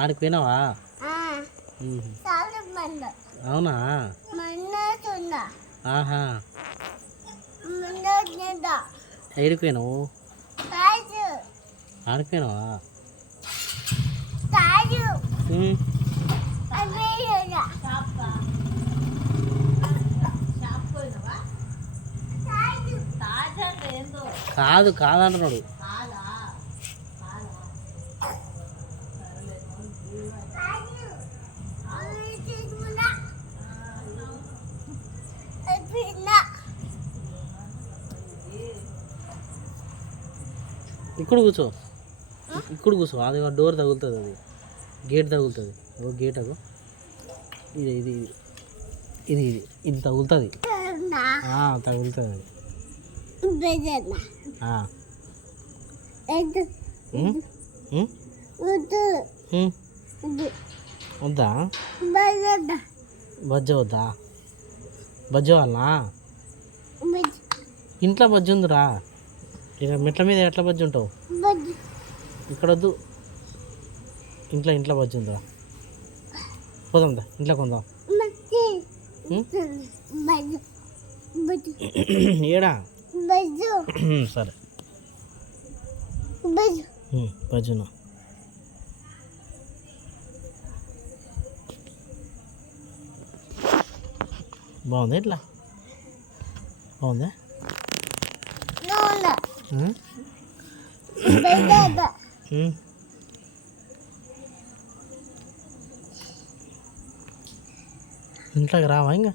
ఆడిపోయినావా? అవునా? ఆహా, ఏడిపోయినావు? ఆడిపోయినావా? కాదు కాదంటున్నాడు. ఇక్కడ కూర్చో, ఇక్కడ కూర్చో. అది డోర్ తగులుతుంది, అది గేట్ తగులుతుంది. ఓ గేట్ అగో, ఇది ఇది ఇది ఇది ఇది తగులుతుంది, తగులుతుంది అది. వద్దా? బజ్జ వద్దా? బజ్జ వాళ్ళనా? ఇంట్లో బజ్జి ఉందిరా. ఇక మెట్ల మీద ఎట్లా బజ్జి ఉంటావు? ఇక్కడ వద్దు, ఇంట్లో బజ్జి ఉందిరా. పోదాందా, ఇంట్లో కొందాం. ఏడా? సరే బజ్జునా. బాగుంది, ఇట్లా బాగుందా? ఇంట్లోకి రావా ఇంకా?